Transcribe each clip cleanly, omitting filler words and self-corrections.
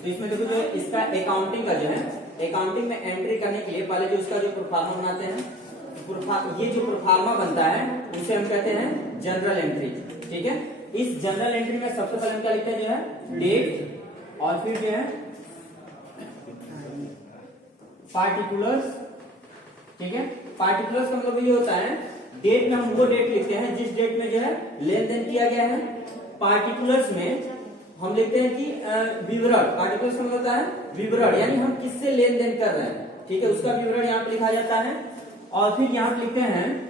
तो इसमें देखो जो इसका अकाउंटिंग का जो है, अकाउंटिंग में एंट्री करने के लिए पहले जो इसका जो प्रोफार्मा बनाते हैं, ये जो प्रोफार्मा बनता है उसे हम कहते हैं जनरल एंट्री। ठीक है, इस जनरल एंट्री में सबसे पहले हम क्या लिखते हैं जो है डेट और फिर जो है पार्टिकुलर्स। ठीक है, पार्टिकुलर्स का मतलब ये होता है डेट में हम वो डेट लिखते हैं जिस डेट में जो है लेन देन किया गया है। पार्टिकुलर्स में हम लिखते हैं कि विवरण, पार्टिकुलर्स का मतलब होता है विवरण, यानी हम किससे लेन देन कर रहे हैं। ठीक है, उसका विवरण यहाँ पे लिखा जाता है। और फिर यहाँ पे लिखते हैं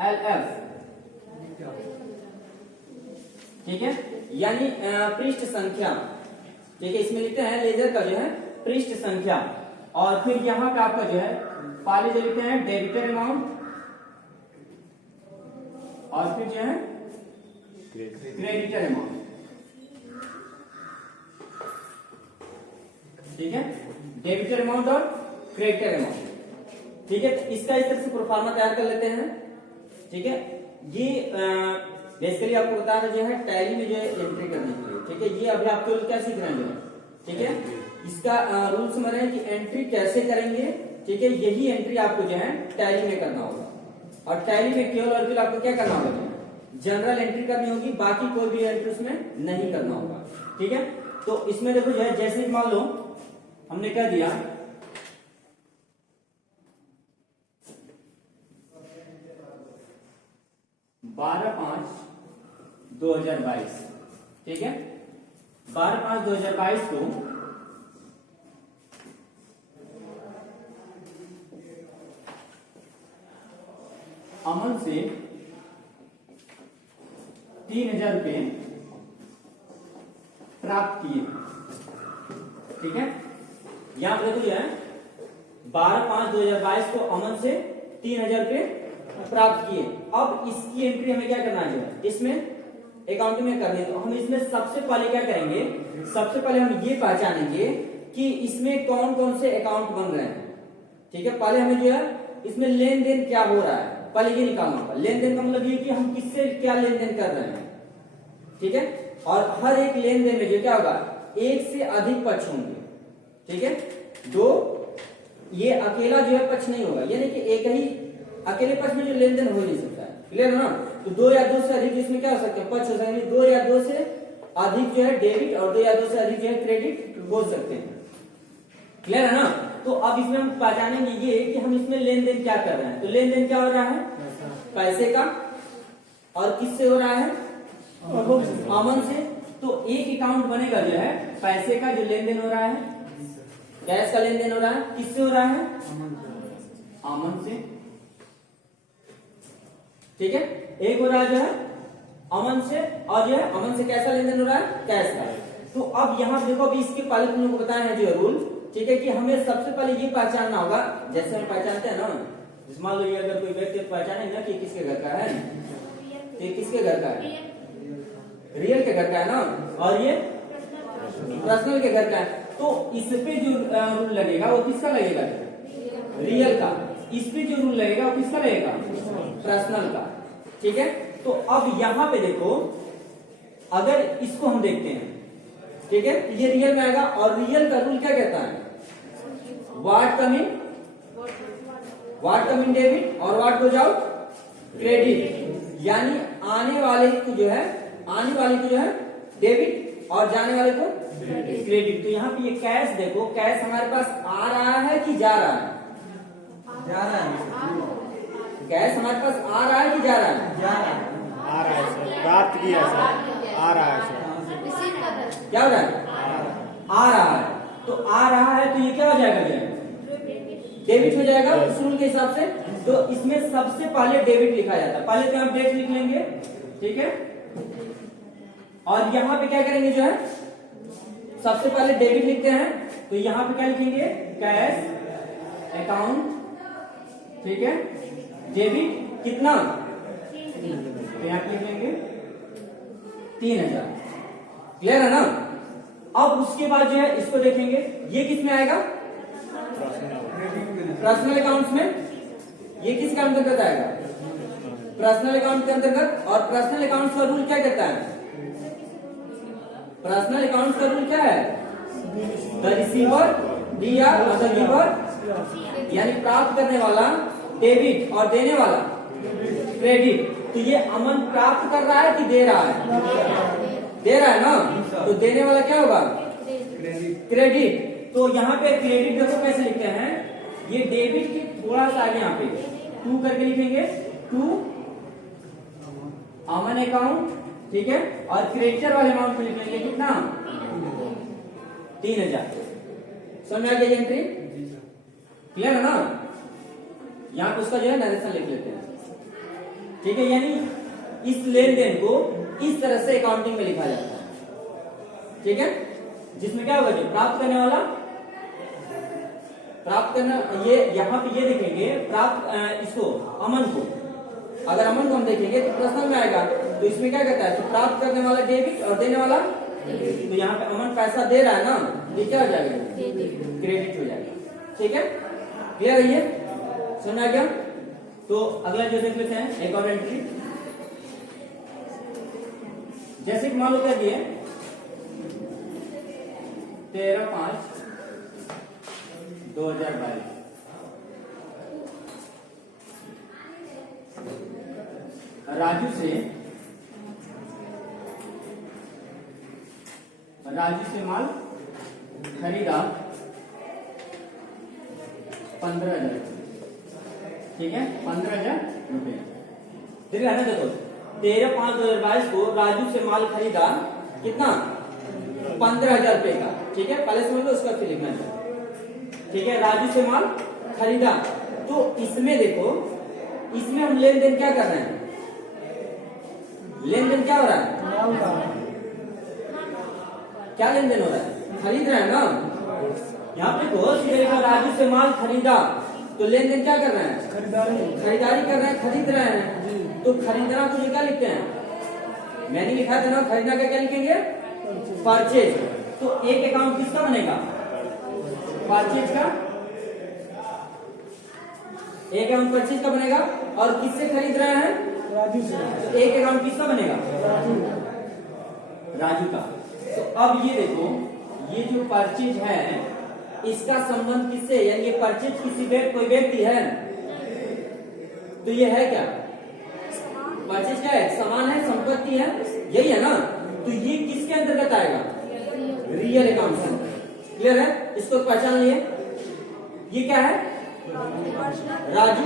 LF। ठीक है, यानी पृष्ठ संख्या। ठीक है, इसमें लिखते हैं लेजर का जो है पृष्ठ संख्या। और फिर यहाँ का आपका जो है पहले जो लिखते हैं डेबिटर अमाउंट और फिर जो है क्रेडिटर अमाउंट। ठीक है, डेबिटर अमाउंट और क्रेडिटर अमाउंट। ठीक है, तो इसका इस तरह से प्रोफार्मा तैयार कर लेते हैं। ठीक है, ये बेसिकली आपको बताना जो है टैली में जो है एंट्री करने के लिए। ठीक है, ये अभी आपको क्या सीख रहे हैं जो है। ठीक है, इसका रूल समझ रहे हैं कि एंट्री कैसे करेंगे। ठीक है, यही एंट्री आपको जो है टैली में करना होगा। और टैली में केवल और केवल आपको क्या करना होगा, जनरल एंट्री करनी होगी, बाकी कोई भी एंट्री उसमें नहीं करना होगा। ठीक है, तो इसमें देखो जो है जैसे मान लो हमने क्या दिया 12/5/2022। ठीक है, 12/5/2022 को अमन से 3000 रुपये प्राप्त किए। ठीक है, यहां पर देखो जो है 12/5/2022 को अमन से 3000 रुपये प्राप्त किए। अब इसकी एंट्री हमें क्या करना है, इसमें अकाउंटिंग में करनी है। तो हम इसमें सबसे पहले क्या करेंगे, सबसे पहले हम ये पहचानेंगे कि इसमें कौन कौन से अकाउंट बन रहे हैं। ठीक है, पहले हमें जो है इसमें लेन देन क्या हो रहा है पहले ये निकालना होगा। लेन देन का मतलब ये कि हम किससे क्या लेन देन कर रहे हैं। ठीक है, और हर एक लेन देन में जो क्या होगा एक से अधिक पक्ष होंगे। ठीक है, दो ये अकेला जो है पक्ष नहीं होगा, यानी कि एक ही अकेले पक्ष में जो लेन देन हो नहीं सकता है। क्लियर है ना, तो दो या दो से अधिक इसमें क्या हो सकते हैं पक्ष हो सकते हैं। दो या दो से अधिक जो है डेबिट और दो या दो से अधिक जो है क्रेडिट हो सकते हैं। क्लियर है ना, तो अब इसमें हम पहचानेंगे ये कि हम इसमें लेन देन क्या कर रहे हैं। तो लेन देन क्या हो रहा है पैसे का, और किससे हो रहा है अमन से। तो एक अकाउंट बनेगा जो है पैसे का जो लेन देन हो रहा है, कैश का लेन देन हो रहा है, किससे हो रहा है अमन से। ठीक है, एक हो रहा है जो है अमन से, और जो है अमन से कैसा लेन देन हो रहा है कैश का। तो अब यहाँ देखो अभी इसके पहले तुम लोग को बताया है जो रूल। ठीक है, कि हमें सबसे पहले ये पहचानना होगा, जैसे हम पहचानते हैं ना, मान लो ये अगर कोई व्यक्ति पहचाने ना कि किसके घर का है, तो ये किसके घर का है, रियल के घर का है ना, और ये पर्सनल के घर का है। तो इस पे जो रूल लगेगा वो किसका लगेगा रियल का, इस पे जो रूल लगेगा वो किसका लगेगा पर्सनल का। ठीक है, तो अब यहां पे देखो अगर इसको हम देखते हैं, ठीक है, ये रियल में आएगा। और रियल का रूल क्या कहता है व्हाट कम इन डेबिट और व्हाट गोज आउट क्रेडिट, यानी आने वाले को जो है डेबिट और जाने वाले को क्रेडिट। तो यहाँ पे ये कैश देखो, कैश हमारे पास आ रहा है कि जा रहा है, कैश हमारे पास आ रहा है कि जा रहा है, आ रहा है सर, प्राप्त किया सर, आ रहा है सर, क्या हो रहा है आ रहा है। तो आ रहा है तो ये क्या हो जाएगा जो डेबिट हो जाएगा उस रूल के हिसाब से। तो इसमें सबसे पहले डेबिट लिखा जाता है, पहले तो हम डेट लिख लेंगे। ठीक है, और यहाँ पे क्या करेंगे जो है सबसे पहले डेबिट लिखते हैं, तो यहाँ पे क्या लिखेंगे कैश अकाउंट। ठीक है, डेबिट कितना, तो यहाँ पे लिख लेंगे 3000। क्लियर है ना। अब उसके बाद जो है इसको देखेंगे ये किस में आएगा पर्सनल अकाउंट्स में, ये किसके अंतर्गत आएगा पर्सनल अकाउंट के अंतर्गत। और पर्सनल अकाउंट्स का रूल क्या कहता है पर्सनल अकाउंट्स का रूल क्या है? द रिसीवर डीआर और द गिवर, यानी प्राप्त करने वाला डेबिट और देने वाला क्रेडिट। तो ये अमन प्राप्त कर रहा है कि दे रहा है? दे रहा है ना, तो देने वाला क्या होगा? क्रेडिट। तो यहाँ पे क्रेडिट देखो कैसे लिखते हैं, ये डेबिट के थोड़ा सा आगे यहाँ पे टू करके लिखेंगे, टू अमन अकाउंट, ठीक है, और क्रेडिटर वाले अमाउंट को लिखेंगे कितना? 3000। समझ में आ गई एंट्री? क्लियर है ना? यहाँ पे उसका जो है नरेशन लिख लेते हैं, ठीक है। यानी इस लेन देन को इस तरह से अकाउंटिंग में लिखा जाता है, ठीक है, जिसमें क्या होगा? जो प्राप्त करने वाला प्राप्त करना, ये यहाँ पे ये देखेंगे प्राप्त इसको अमन को, अगर अमन को हम देखेंगे तो प्रश्न में आएगा, तो इसमें क्या कहता है? तो प्राप्त करने वाला डेबिट और देने वाला, तो यहाँ पे अमन पैसा दे रहा है ना, ये क्या हो जाएगा? क्रेडिट हो जाएगा, ठीक है। क्लियर है ये? समझ आ गया? तो अगला जो देख लेते हैं एक और एंट्री, जैसे कि मान लो क्या दिए 13/5/2022 राजू से माल खरीदा 15,000, ठीक है, 15,000 रुपए। ठीक है ना? देखो 13/5/2022 को राजू से माल खरीदा कितना? 15,000 रुपए का, ठीक है, पहले समझ लो, उसका फिर लिखना है, ठीक है। राजू से माल खरीदा, तो इसमें देखो, इसमें हम लेन देन क्या कर रहे हैं? लेन देन क्या हो रहा है? क्या लेन देन हो रहा है? खरीद रहे हैं ना। यहाँ पे देखो राजू से माल खरीदा, तो लेन देन क्या कर रहे हैं? खरीदारी कर रहे हैं, खरीद रहे हैं। तो खरीदना को क्या लिखते हैं? मैंने लिखा था ना, खरीदना का क्या लिखेंगे? परचेज। तो एक अकाउंट किसका बनेगा? परचेज का। एक अकाउंट परचेज का बनेगा, और किससे खरीद रहे हैं? राजू से। तो एक अकाउंट किसका बनेगा? राजू का। तो अब ये देखो, ये जो परचेज है इसका संबंध किससे? यानी ये परचेज किसी कोई व्यक्ति है, तो ये है क्या? परचेज क्या है? सामान है, संपत्ति है, यही है ना। तो ये किसके अंतर्गत आएगा? रियल अकाउंट से। क्लियर है? इसको पहचान लिए। ये क्या है? राजू।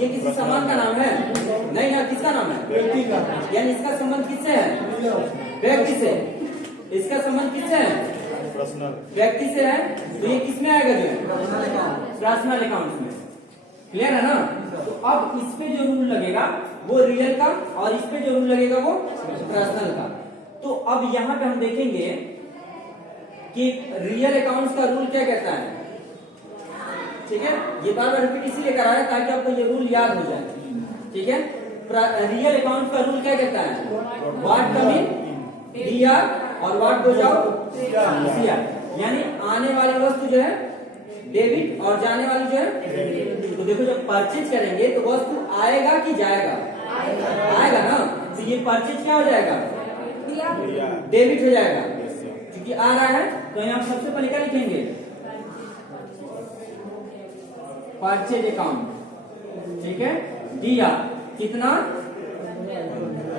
ये किसी सामान का नाम है? नहीं यार, किसका नाम है? व्यक्ति का। यानी इसका संबंध किससे है? व्यक्ति से। इसका संबंध किससे है? व्यक्ति से है। तो ये किसमें आएगा? जो है पर्सनल अकाउंट में। क्लियर है ना? तो अब इस पे जो रूल लगेगा वो रियल का, और इस पे जो रूल लगेगा वो पर्सनल का। तो अब यहाँ पे हम देखेंगे कि रियल अकाउंट्स का रूल क्या कहता है, ठीक है। ये बार बार रिपीट इसीलिए करा है ताकि आपको ये रूल याद हो जाए, ठीक है। रियल अकाउंट का रूल क्या कहता है? व्हाट कम इन डीआर और व्हाट गोज आउट सीआर, यानी आने वाली वस्तु जो है डेबिट और जाने वाली जो है। तो देखो जब परचेज करेंगे तो वस्तु आएगा कि जाएगा? आएगा ना। तो ये परचेज क्या हो जाएगा? डेबिट हो जाएगा, क्योंकि आ रहा है। तो यहाँ सबसे पहले क्या लिखेंगे? परचेज अकाउंट, ठीक है। दिया कितना?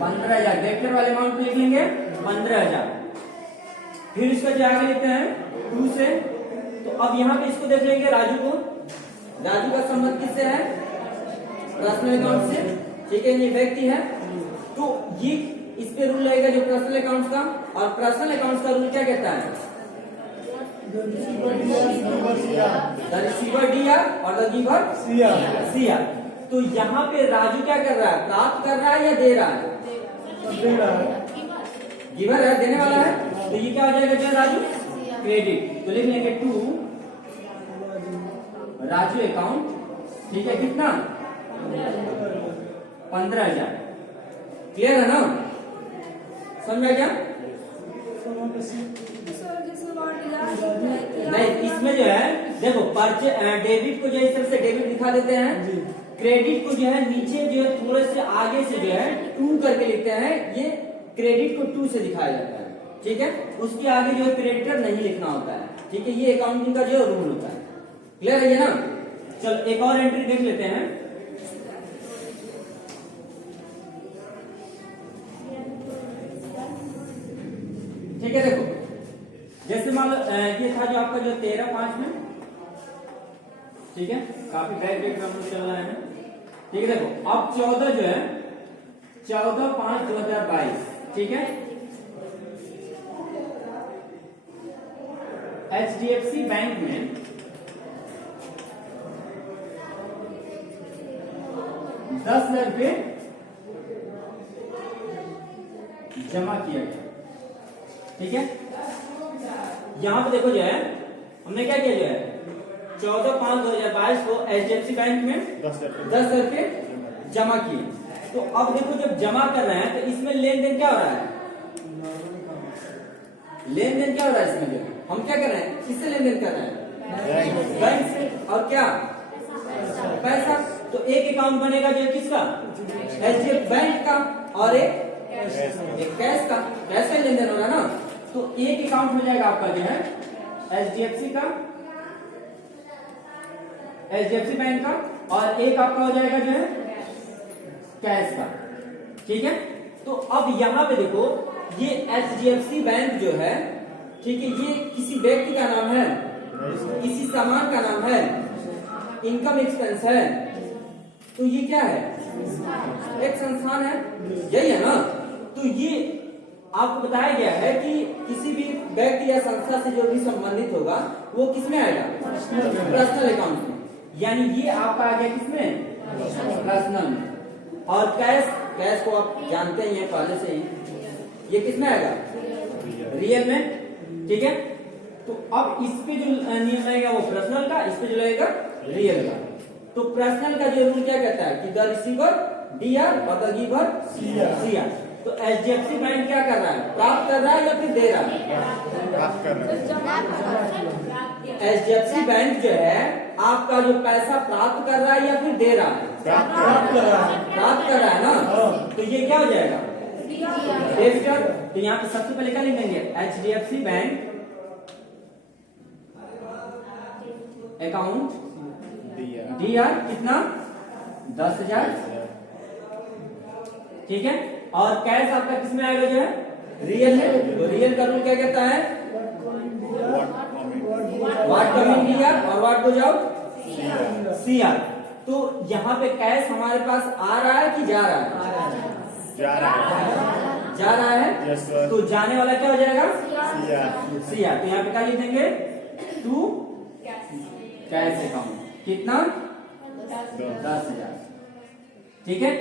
15,000। वेक्टर वाले अमाउंट को लिखेंगे 15,000। फिर इसका जो आगे लिखते हैं 2 से। तो अब यहाँ पे इसको देख लेंगे राजू को। राजू का संबंध किससे है? पर्सनल अकाउंट से, ठीक है। ये व्यक्ति है, तो ये इस पे रूल लगेगा जो पर्सनल अकाउंट का। और पर्सनल अकाउंट का रूल क्या कहता है? द रिसीवर डीआर और द गिवर सीआर। तो यहाँ पे राजू क्या कर रहा है? प्राप्त कर रहा है या दे रहा है? गिवर है, देने वाला है। तो ये क्या हो जाएगा? जो राजू क्रेडिट। तो लिख लेंगे 2 राजू अकाउंट, ठीक है। कितना? 15,000। क्लियर है ना? समझ आ गया? नहीं, इसमें जो है देखो डेबिट को जो इस तरह से डेबिट दिखा देते हैं, क्रेडिट को जो है नीचे जो है थोड़े से आगे से जो है 2 करके लिखते हैं। ये क्रेडिट को 2 से दिखाया जाता है, ठीक है, उसके आगे जो है क्रेडिटर नहीं लिखना होता है। ठीक है, ये अकाउंटिंग का जो रूल होता है। क्लियर है ये ना? चलो एक और एंट्री देख लेते हैं। ठीक है, देखो जैसे मान लो ये था जो आपका जो 13/5 में, ठीक है, काफी बैक चल रहा है। ठीक है, देखो अब 14 जो है 14/5/2022, ठीक है, HDFC बैंक में 10,000 रुपये जमा किया गया। ठीक है, यहां पे देखो जो है हमने क्या किया, जो है 14/5/2022 को HDFC बैंक में 10,000 रुपये जमा किए। तो अब देखो जब जमा कर रहे हैं तो इसमें लेन देन क्या हो रहा है, लेन देन क्या हो रहा है इसमें, जो हम क्या कर रहे हैं, किससे लेन देन कर रहे हैं, बैंक से, और क्या पैसा। तो एक अकाउंट बनेगा जो किसका, HDFC बैंक का, और एक कैश का, कैश का लेन देन हो रहा है ना। तो एक अकाउंट हो जाएगा आपका जो है HDFC का, HDFC बैंक का, और एक आपका हो जाएगा जो है कैश का। ठीक है, तो अब यहां पे देखो ये HDFC बैंक जो है, ठीक है, ये किसी व्यक्ति का नाम है, किसी सामान का नाम है, इनकम एक्सपेंस है, तो ये क्या है, एक संस्थान है, यही है ना। तो ये आपको बताया गया है कि किसी भी व्यक्ति या संस्था से जो भी संबंधित होगा वो किसमें आएगा, पर्सनल अकाउंट में। यानी ये आपका आ गया किसमें, पर्सनल में। और कैश, कैश को आप जानते ही हैं पहले से ही, ये किसमें आएगा, रियल में। ठीक है, तो अब इस पे जो नियम रहेगा वो पर्सनल का, इस पे जो रहेगा रियल का। तो पर्सनल का जो रूल क्या कहता है कि द रिसीवर DR और द गिवर CR। तो HDFC बैंक क्या कर रहा है, प्राप्त कर रहा है या फिर दे रहा है, प्राप्त कर रहा है। HDFC बैंक जो है आपका जो पैसा प्राप्त कर रहा है या फिर दे रहा है, प्राप्त कर रहा है, प्राप्त कर रहा है ना। तो ये क्या हो जाएगा, डेबिटर। तो यहाँ पे सबसे पहले क्या लिखेंगे, HDFC बैंक अकाउंट DR कितना, 10,000। ठीक है, और कैश आपका किसमें आएगा, जो है रियल में। तो रियल का रूल क्या कहता है, व्हाट कम इन DR और व्हाट गोज आउट CR। तो यहाँ पे कैश हमारे पास आ रहा है कि जा रहा है, जा रहा है, जा रहा है। Yes, sir. तो जाने वाला क्या हो जाएगा, CR। तो यहाँ पे क्या लिख देंगे, टू कैश अकाउंट कितना, 10,000। ठीक है,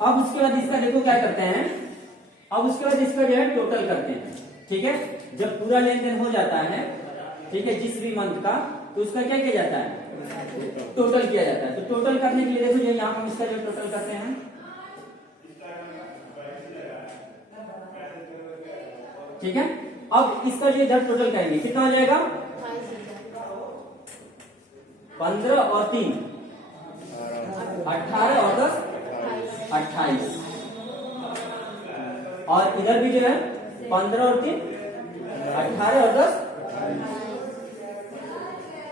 अब उसके बाद इसका देखो क्या करते हैं, अब उसके बाद इसका जो है टोटल करते हैं। ठीक है, जब पूरा लेन देन हो जाता है, ठीक है, जिस भी मंथ का, तो उसका क्या किया जाता है, टोटल किया जाता है। तो टोटल करने के लिए देखो जो यहाँ हम इसका जो टोटल करते हैं, ठीक है, अब इसका जो इधर टोटल करेंगे कितना हो जाएगा, 15 और 3 18 और 10 28, और इधर भी जो है 15 और 3 18 और 10।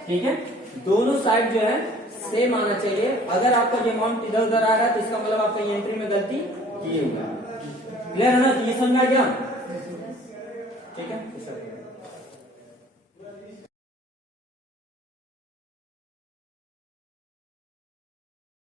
ठीक है, दोनों साइड जो है सेम आना चाहिए। अगर आपका जो अमाउंट इधर उधर आ रहा है तो इसका मतलब आपका ये एंट्री में गलती की हुई है। क्लियर है ना, तो ये समझ में आ गया। ठीक है।